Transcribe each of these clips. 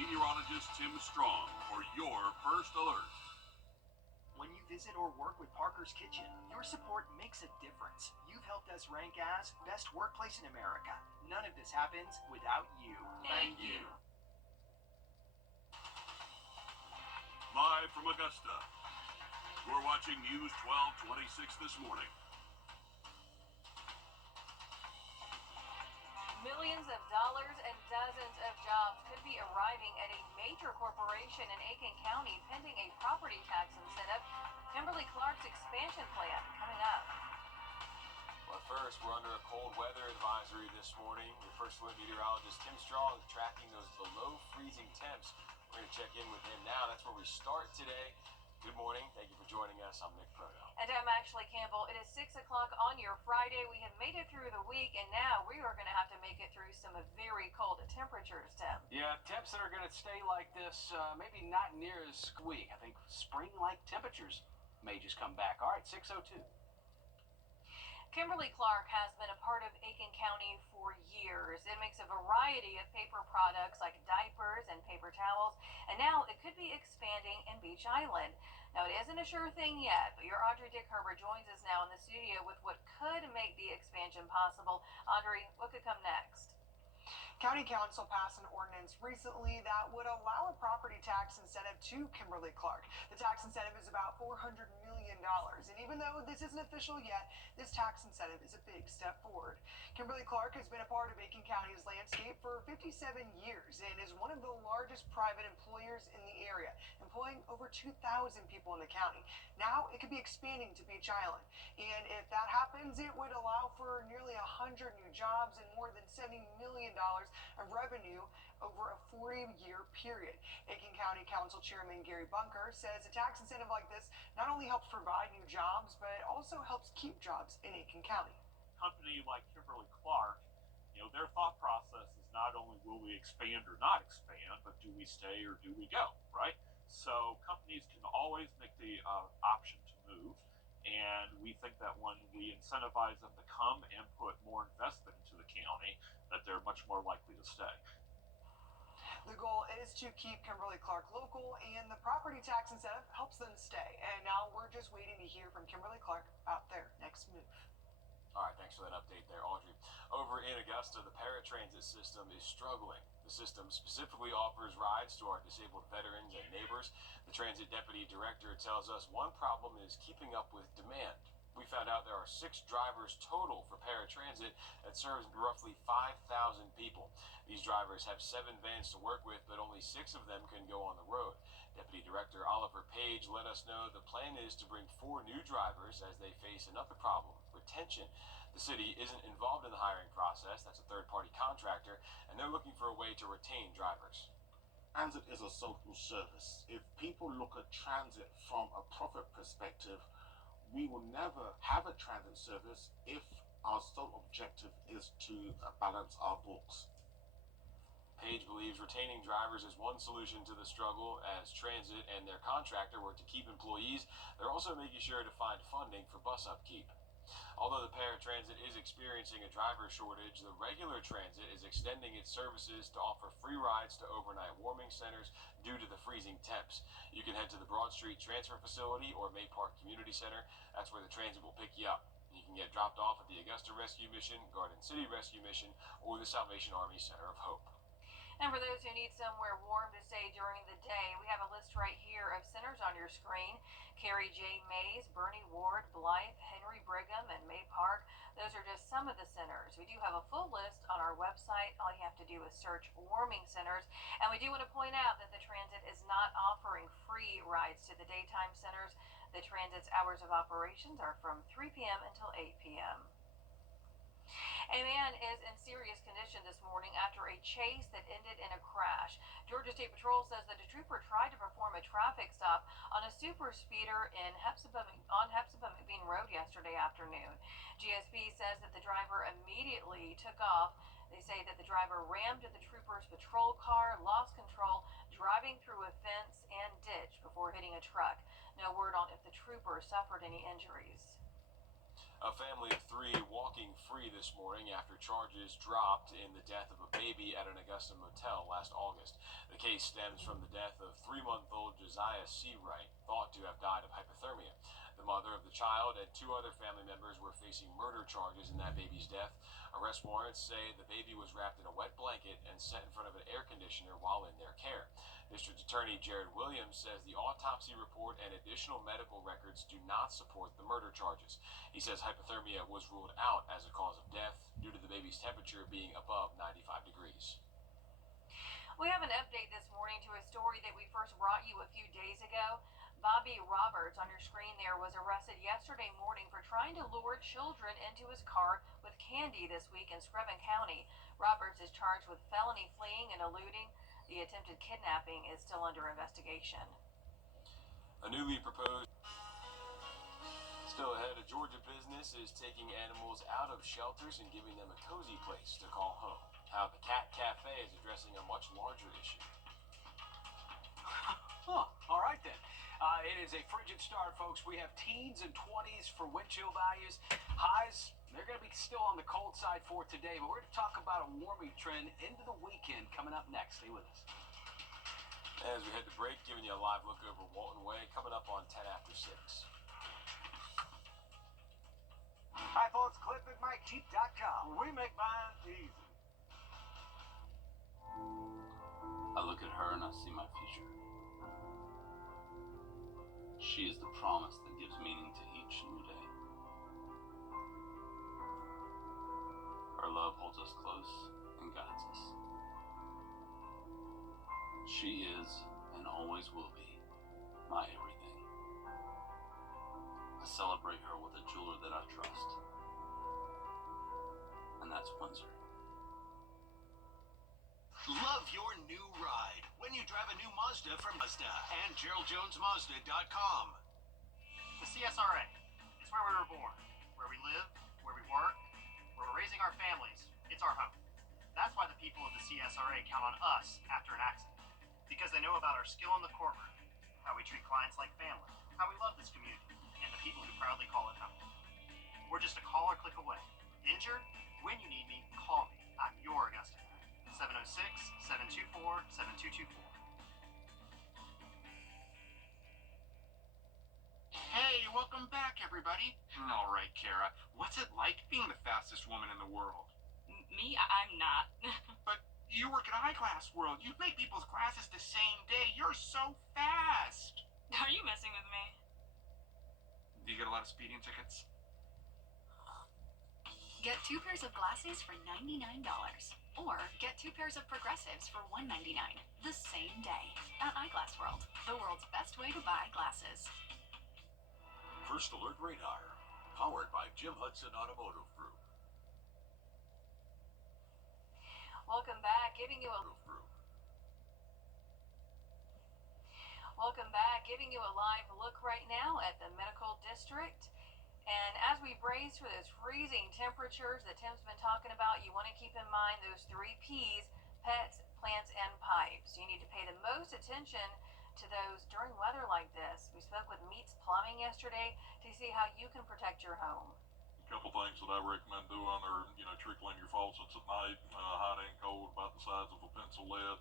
Meteorologist Tim Strong for your first alert. When you visit or work with Parker's Kitchen, your support makes a difference. You've helped us rank as best workplace in America. None of this happens without you. Thank you. Live from Augusta, we're watching News 1226 this morning. Millions of dollars and dozens of jobs could be arriving at a major corporation in Aiken County pending a property tax incentive. Kimberly-Clark's expansion plan coming up. But first, we're under a cold weather advisory this morning. Your first alert meteorologist Tim Strong tracking those below freezing temps. We're going to check in with him now. That's where we start today. Good morning. Thank you for joining us. I'm Nick Proto. And I'm Ashley Campbell. It is 6 o'clock on your Friday. We have made it through the week, and now we are going to have to make it through some very cold temperatures, Tim. Yeah, temps that are going to stay like this, maybe not near as weak. I think spring-like temperatures may just come back. All right, 6:02. Kimberly-Clark has been a part of Aiken County for years. It makes a variety of paper products like diapers and paper towels, and now it could be expanding in Beach Island. Now, it isn't a sure thing yet, but your Audrey Dick Herbert joins us now in the studio with what could make the expansion possible. Audrey, what could come next? County Council passed an ordinance recently that would allow a property tax incentive to Kimberly-Clark. The tax incentive is about $400 million. And even though this isn't official yet, this tax incentive is a big step forward. Kimberly-Clark has been a part of Aiken County's landscape for 57 years and is one of the largest private employers in the area, employing over 2,000 people in the county. Now it could be expanding to Beach Island. And if that happens, it would allow for nearly 100 new jobs and more than $70 million of revenue over a 40-year period. Aiken County Council Chairman Gary Bunker says a tax incentive like this not only helps provide new jobs, but also helps keep jobs in Aiken County. Company like Kimberly-Clark, their thought process is not only will we expand or not expand, but do we stay or do we go, right? So companies can always make the option to move, and we think that when we incentivize them to come and put more investment into the county, that they're much more likely to stay. The goal is to keep Kimberly-Clark local, and the property tax incentive helps them stay. And now we're just waiting to hear from Kimberly-Clark about their next move. All right, thanks for that update there, Audrey. Over in Augusta, the paratransit system is struggling. The system specifically offers rides to our disabled veterans and neighbors. The transit deputy director tells us one problem is keeping up with demand. We found out there are 6 drivers total for paratransit that serves roughly 5,000 people. These drivers have 7 vans to work with, but only 6 of them can go on the road. Deputy Director Oliver Page let us know the plan is to bring 4 new drivers as they face another problem, retention. The city isn't involved in the hiring process. That's a third-party contractor, and they're looking for a way to retain drivers. Transit is a social service. If people look at transit from a profit perspective, we will never have a transit service if our sole objective is to balance our books. Page believes retaining drivers is one solution to the struggle. As transit and their contractor work to keep employees, they're also making sure to find funding for bus upkeep. Although the paratransit is experiencing a driver shortage, the regular transit is extending its services to offer free rides to overnight warming centers due to the freezing temps. You can head to the Broad Street Transfer Facility or May Park Community Center. That's where the transit will pick you up. You can get dropped off at the Augusta Rescue Mission, Garden City Rescue Mission, or the Salvation Army Center of Hope. And for those who need somewhere warm to stay during the day, we have a list right here of centers on your screen. Carrie J. Mays, Bernie Ward, Blythe, Henry Brigham, and May Park. Those are just some of the centers. We do have a full list on our website. All you have to do is search warming centers. And we do want to point out that the transit is not offering free rides to the daytime centers. The transit's hours of operations are from 3 p.m. until 8 p.m. A man is in serious condition this morning after a chase that ended in a crash. Georgia State Patrol says that a trooper tried to perform a traffic stop on a super speeder on Hepzibah McBean Road yesterday afternoon. GSP says that the driver immediately took off. They say that the driver rammed the trooper's patrol car, lost control, driving through a fence and ditch before hitting a truck. No word on if the trooper suffered any injuries. A family of 3 walking free this morning after charges dropped in the death of a baby at an Augusta motel last August. The case stems from the death of 3-month-old Josiah Seawright, thought to have died of hypothermia. The mother of the child and 2 other family members were facing murder charges in that baby's death. Arrest warrants say the baby was wrapped in a wet blanket and set in front of an air conditioner while in their care. District Attorney Jared Williams says the autopsy report and additional medical records do not support the murder charges. He says hypothermia was ruled out as a cause of death due to the baby's temperature being above 95 degrees. We have an update this morning to a story that we first brought you a few days ago. Bobby Roberts, on your screen there, was arrested yesterday morning for trying to lure children into his car with candy this week in Screven County. Roberts is charged with felony fleeing and eluding. The attempted kidnapping is still under investigation. A newly proposed... Still ahead, a Georgia business is taking animals out of shelters and giving them a cozy place to call home. How the Cat Cafe is addressing a much larger issue. All right then. It is a frigid start, folks. We have teens and 20s for wind chill values. Highs, they're going to be still on the cold side for today, but we're going to talk about a warming trend into the weekend coming up next. Stay with us. As we head to break, giving you a live look over Walton Way, coming up on 10 after 6. Hi, folks. ClipItMyJeep.com. We make mine easy. I look at her and I see my future. She is the promise that gives meaning to each new day. Her love holds us close and guides us. She is, and always will be, my everything. I celebrate her with a jeweler that I trust. And that's Windsor. Love your new ride when you drive a new Mazda from Mazda and GeraldJonesMazda.com. The CSRA. It's where we were born, where we live, where we work, where we're raising our families. It's our home. That's why the people of the CSRA count on us after an accident. Because they know about our skill in the courtroom, how we treat clients like family, how we love this community, and the people who proudly call it home. We're just a call or click away. Injured? When you need me, call me. I'm your Augusta guy. 706-724-7224. Hey, welcome back, everybody. All right, Kara, what's it like being the fastest woman in the world? Me? I'm not. But you work at Eyeglass World. You make people's glasses the same day. You're so fast. Are you messing with me? Do you get a lot of speeding tickets? Get 2 pairs of glasses for $99. Or get 2 pairs of progressives for $199 the same day at Eyeglass World, the world's best way to buy glasses. First Alert Radar, powered by Jim Hudson Automotive Group. Welcome back, giving you a live look right now at the Medical District. And as we brace for those freezing temperatures that Tim's been talking about, you want to keep in mind those 3 P's: pets, plants, and pipes. You need to pay the most attention to those during weather like this. We spoke with Meats Plumbing yesterday to see how you can protect your home. A couple things that I recommend doing are, trickling your faucets at night, hot and cold, about the size of a pencil lead.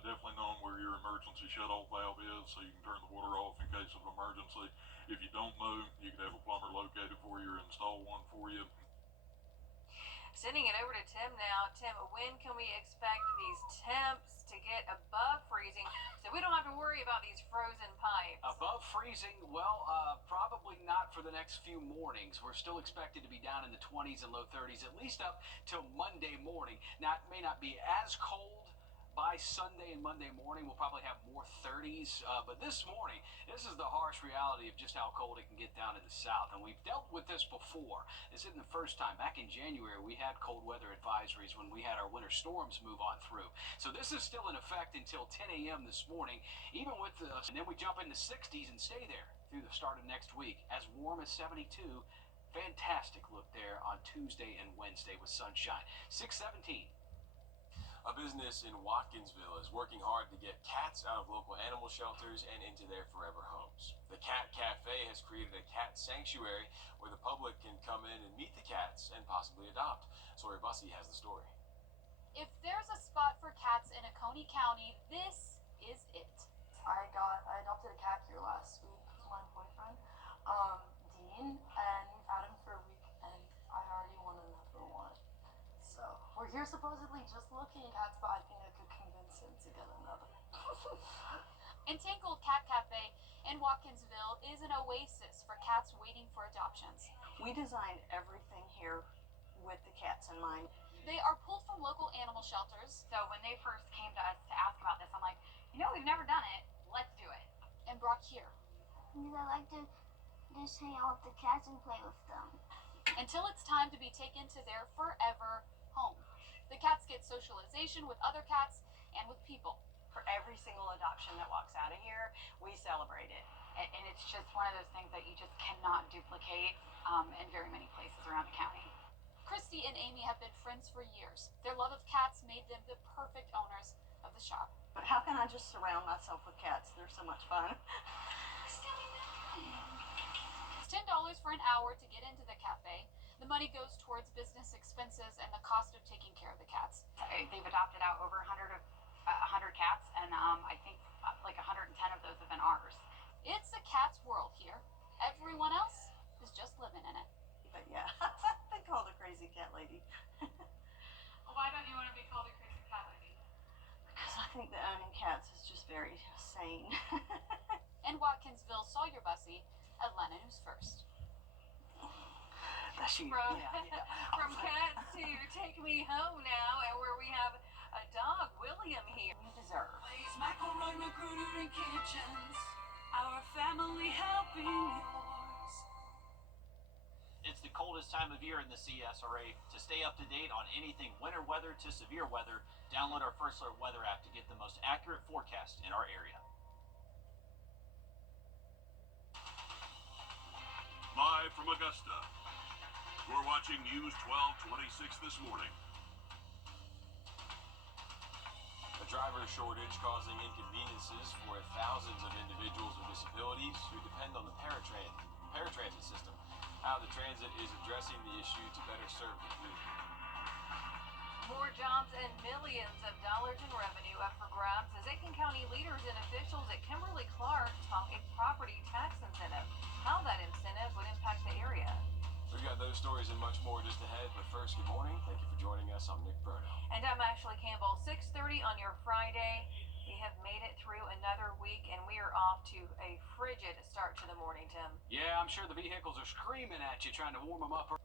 Definitely knowing where your emergency shut-off valve is so you can turn the water off in case of emergency. If you don't know, you can have a plumber located for you or install one for you. Sending it over to Tim now. Tim, when can we expect these temps to get above freezing so we don't have to worry about these frozen pipes? Above freezing? Well, probably not for the next few mornings. We're still expected to be down in the 20s and low 30s, at least up till Monday morning. Now, it may not be as cold. By Sunday and Monday morning, we'll probably have more 30s. But this morning, this is the harsh reality of just how cold it can get down in the south. And we've dealt with this before. This isn't the first time. Back in January, we had cold weather advisories when we had our winter storms move on through. So this is still in effect until 10 a.m. this morning, even with the... And then we jump into 60s and stay there through the start of next week. As warm as 72. Fantastic look there on Tuesday and Wednesday with sunshine. 617. A A business in Watkinsville is working hard to get cats out of local animal shelters and into their forever homes. The Cat Cafe has created a cat sanctuary where the public can come in and meet the cats and possibly adopt. Sawyer Bussey has the story. If there's a spot for cats in Oconee County, this is it. I adopted a cat here last week with my boyfriend, Dean, and we've had him for a week, and I already want another one. So we're here supposedly just looking at cats, but I think I could convince him to get another. Entangled Cat Cafe in Watkinsville is an oasis for cats waiting for adoptions. We designed everything here with the cats in mind. They are pulled from local animal shelters. So when they first came to us to ask about this, I'm like, we've never done it. Let's do it. And brought here. Because I like to just hang out with the cats and play with them. Until it's time to be taken to their forever home. The cats get socialization with other cats and with people. For every single adoption that walks out of here, we celebrate it. And it's just one of those things that you just cannot duplicate in very many places around the county. Christy and Amy have been friends for years. Their love of cats made them the perfect owners of the shop. But how can I just surround myself with cats? They're so much fun. It's $10 for an hour to get into the cafe. The money goes towards business expenses and the cost of taking care of the cats. They've adopted out over 100 cats, and I think like 110 of those have been ours. It's a cat's world here. Everyone else is just living in it. But yeah, they call the crazy cat lady. Why don't you want to be called a crazy cat lady? Because I think that owning cats is just very sane. In Watkinsville, Sawyer Bussey, Atlanta News First. That's you. From, Yeah. from cats to Take Me Home now, and where we have a dog, William, here. You deserve. Macaroni, recruiter, and kitchens. Our family helping yours. It's the coldest time of year in the CSRA. To stay up to date on anything winter weather to severe weather, download our First Alert Weather app to get the most accurate forecast in our area. Live from Augusta, we're watching News 1226 this morning. A driver shortage causing inconveniences for thousands of individuals with disabilities who depend on the paratransit system. How the transit is addressing the issue to better serve the community. More jobs and millions of dollars in revenue up for grabs as Aiken County leaders and officials at Kimberly-Clark talk a property tax incentive. How that incentive would impact the area. We've got those stories and much more just ahead, but first, good morning. Thank you for joining us. I'm Nick Wrdw. And I'm Ashley Campbell. 6:30 on your Friday. We have made it through another week, and we are off to a frigid start to the morning, Tim. Yeah, I'm sure the vehicles are screaming at you, trying to warm them up.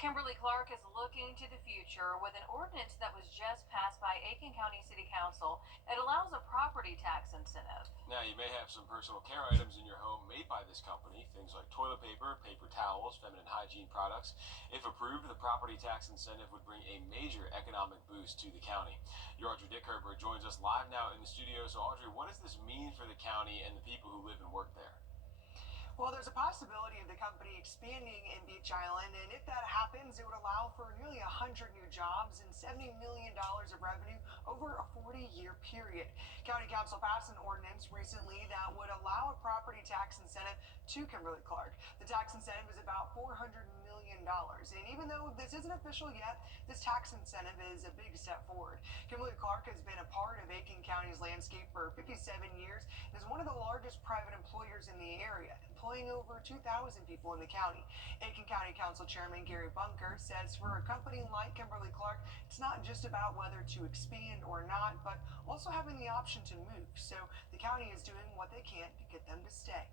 Kimberly-Clark is looking to the future with an ordinance that was just passed by Aiken County City Council. It allows a property tax incentive. Now, you may have some personal care items in your home made by this company, things like toilet paper, paper towels, feminine hygiene products. If approved, the property tax incentive would bring a major economic boost to the county. Your Audrey Dickerber joins us live now in the studio. So, Audrey, what does this mean for the county and the people who live and work there? Well, there's a possibility of the company expanding in Beach Island, and if that happens, it would allow for nearly 100 new jobs and $70 million of revenue over a 40-year period. County Council passed an ordinance recently that would allow a property tax incentive to Kimberly-Clark. The tax incentive is about $400 million, and even though this isn't official yet, this tax incentive is a big step forward. Kimberly-Clark has been a part of Aiken County's landscape for 57 years and is one of the largest private employers in the area, employing over 2,000 people in the county. Aiken County Council Chairman Gary Bunker says for a company like Kimberly-Clark, it's not just about whether to expand or not, but also having the option to move. So the county is doing what they can to get them to stay.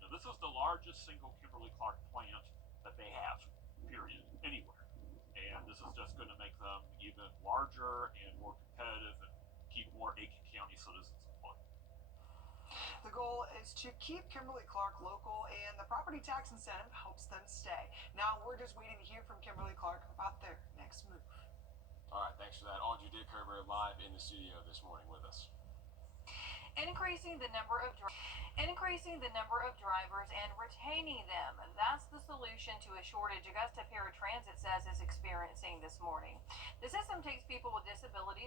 Now, this is the largest single Kimberly-Clark plant that they have, period, anywhere. And this is just going to make them even larger and more competitive and keep more Aiken County citizens employed. The goal is to keep Kimberly-Clark local, and the property tax incentive helps them stay. Now we're just waiting to hear from Kimberly-Clark about their next move. All right, thanks for that. Audrey Dickerber live in the studio this morning with us. Increasing the number of drivers and retaining them. That's the solution to a shortage Augusta Paratransit says is experiencing this morning. The system takes people with disabilities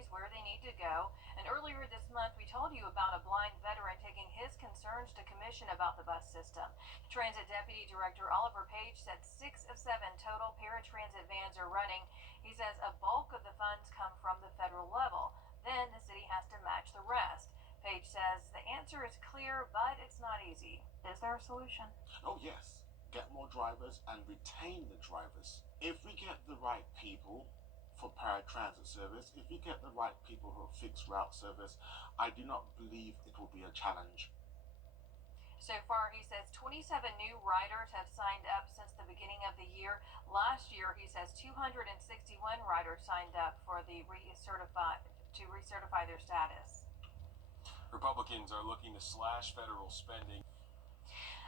a blind veteran taking his concerns to commission about the bus system. Transit Deputy Director Oliver Page said 6 of 7 total paratransit vans are running. He says a bulk of the funds come from the federal level. Then the city has to match the rest. Page says the answer is clear, but it's not easy. Is there a solution? Oh, yes. Get more drivers and retain the drivers. If we get the right people for paratransit service, if we get the right people for fixed route service, I do not believe it will be a challenge. So far, he says 27 new riders have signed up since the beginning of the year. Last year, he says 261 riders signed up for the recertify their status. Republicans are looking to slash federal spending.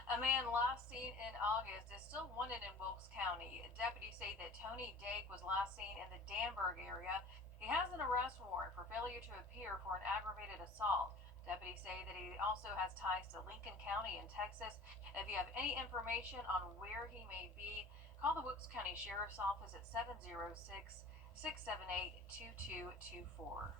A man last seen in August is still wanted in Wilkes County. Deputies say that Tony Dake was last seen in the Danburg area. He has an arrest warrant for failure to appear for an aggravated assault. Deputies say that he also has ties to Lincoln County in Texas. If you have any information on where he may be, call the Wilkes County Sheriff's Office at 706-678-2224.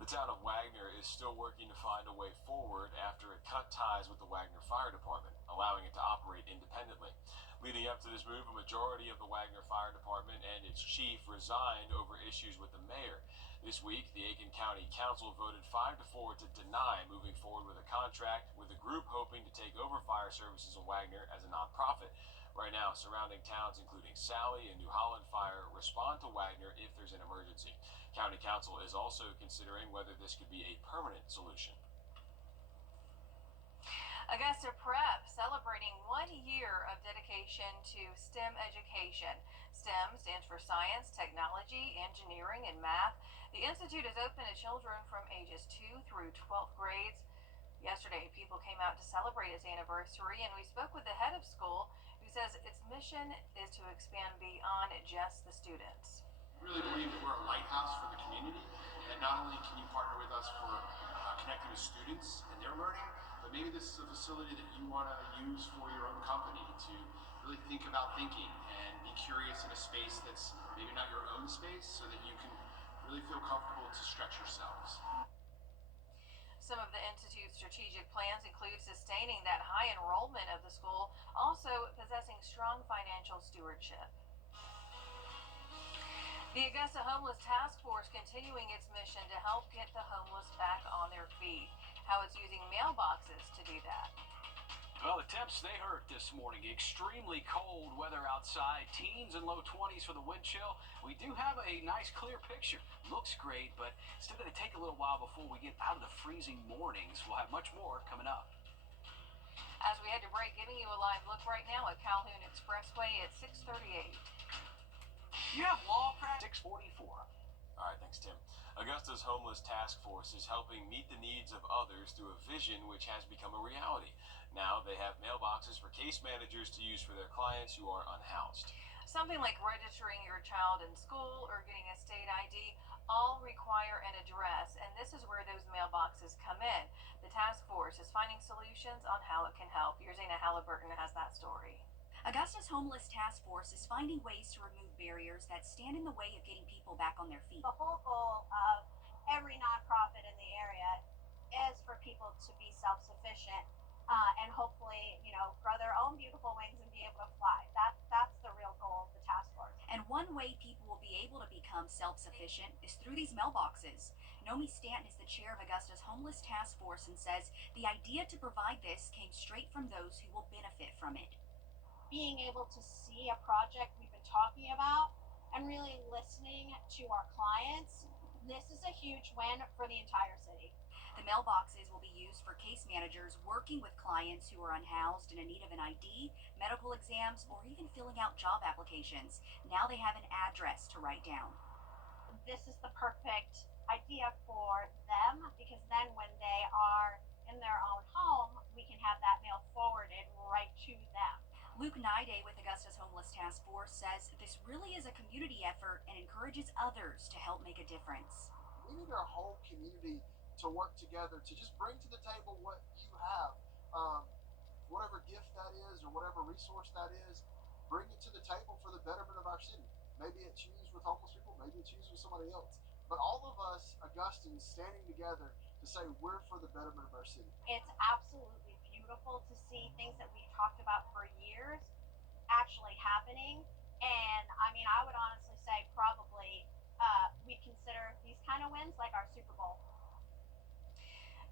The town of Wagner is still working to find a way forward after it cut ties with the Wagner Fire Department, allowing it to operate independently. Leading up to this move, a majority of the Wagner Fire Department and its chief resigned over issues with the mayor. This week, the Aiken County Council voted 5-4 to deny moving forward with a contract, with the group hoping to take over fire services in Wagner as a nonprofit. Right now, surrounding towns including Sally and New Holland Fire respond to Wagner if there's an emergency. County Council is also considering whether this could be a permanent solution. Augusta Prep celebrating 1 year of dedication to STEM education. STEM stands for science, technology, engineering, and math. The institute is open to children from ages 2 through 12th grades. Yesterday, people came out to celebrate its anniversary, and we spoke with the head of school, who says its mission is to expand beyond just the students. Really believe that we're a lighthouse for the community, and not only can you partner with us for connecting with students and their learning, but maybe this is a facility that you want to use for your own company to really think about thinking and be curious in a space that's maybe not your own space, so that you can really feel comfortable to stretch yourselves. Some of the Institute's strategic plans include sustaining that high enrollment of the school, also possessing strong financial stewardship. The Augusta Homeless Task Force continuing its mission to help get the homeless back on their feet. How it's using mailboxes to do that. Well, the temps, they hurt this morning. Extremely cold weather outside. Teens and low 20s for the wind chill. We do have a nice clear picture. Looks great, but it's still going to take a little while before we get out of the freezing mornings. We'll have much more coming up. As we head to break, giving you a live look right now at Calhoun Expressway at 6:38. You have law practice 644. All right, thanks, Tim. Augusta's Homeless Task Force is helping meet the needs of others through a vision which has become a reality. Now they have mailboxes for case managers to use for their clients who are unhoused. Something like registering your child in school or getting a state ID all require an address, and this is where those mailboxes come in. The task force is finding solutions on how it can help. Your Zana Halliburton has that story. Augusta's Homeless Task Force is finding ways to remove barriers that stand in the way of getting people back on their feet. The whole goal of every nonprofit in the area is for people to be self-sufficient and hopefully, grow their own beautiful wings and be able to fly. That's the real goal of the task force. And one way people will be able to become self-sufficient is through these mailboxes. Nomi Stanton is the chair of Augusta's Homeless Task Force and says the idea to provide this came straight from those who will benefit from it. Being able to see a project we've been talking about and really listening to our clients, this is a huge win for the entire city. The mailboxes will be used for case managers working with clients who are unhoused and in need of an ID, medical exams, or even filling out job applications. Now they have an address to write down. This is the perfect idea for them, because then when they are in their own home, we can have that mail forwarded right to them. Luke Nide with Augusta's Homeless Task Force says this really is a community effort and encourages others to help make a difference. We need our whole community to work together to just bring to the table what you have, whatever gift that is or whatever resource that is, bring it to the table for the betterment of our city. Maybe it's used with homeless people, maybe it's used with somebody else. But all of us Augustans standing together to say we're for the betterment of our city. It's absolutely beautiful to see things that we've talked about for years actually happening. And I mean, I would honestly say probably we consider these kind of wins like our Super Bowl.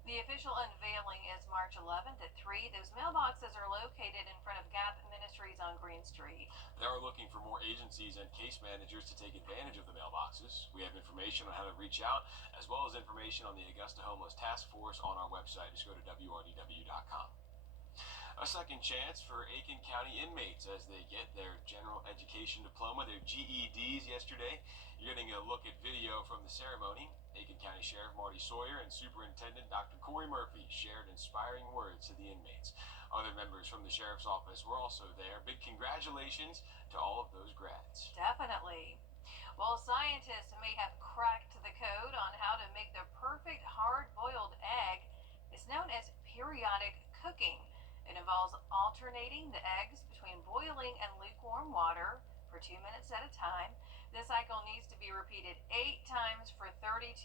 The official unveiling is March 11th at 3. Those mailboxes are located in front of Gap Ministries on Green Street. They are looking for more agencies and case managers to take advantage of the mailboxes. We have information on how to reach out, as well as information on the Augusta Homeless Task Force on our website. Just go to wrdw.com. A second chance for Aiken County inmates as they get their general education diploma, their GEDs yesterday. You're getting a look at video from the ceremony. Aiken County Sheriff Marty Sawyer and Superintendent Dr. Corey Murphy shared inspiring words to the inmates. Other members from the Sheriff's Office were also there. Big congratulations to all of those grads. Definitely. Well, scientists may have cracked the code on how to make the perfect hard-boiled egg. It's known as periodic cooking. It involves alternating the eggs between boiling and lukewarm water for 2 minutes at a time. This cycle needs to be repeated 8 times for 32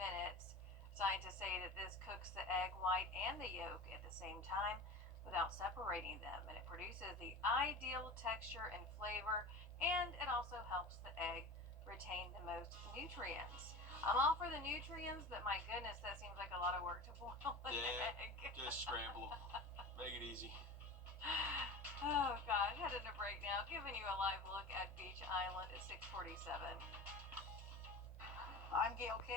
minutes. Scientists say that this cooks the egg white and the yolk at the same time without separating them, and it produces the ideal texture and flavor, and it also helps the egg retain the most nutrients. I'm all for the nutrients, but my goodness, that seems like a lot of work to boil an egg. Just scramble them. Make it easy. Oh gosh, headed to break now, giving you a live look at Beach Island at 6:47. I'm Gail K.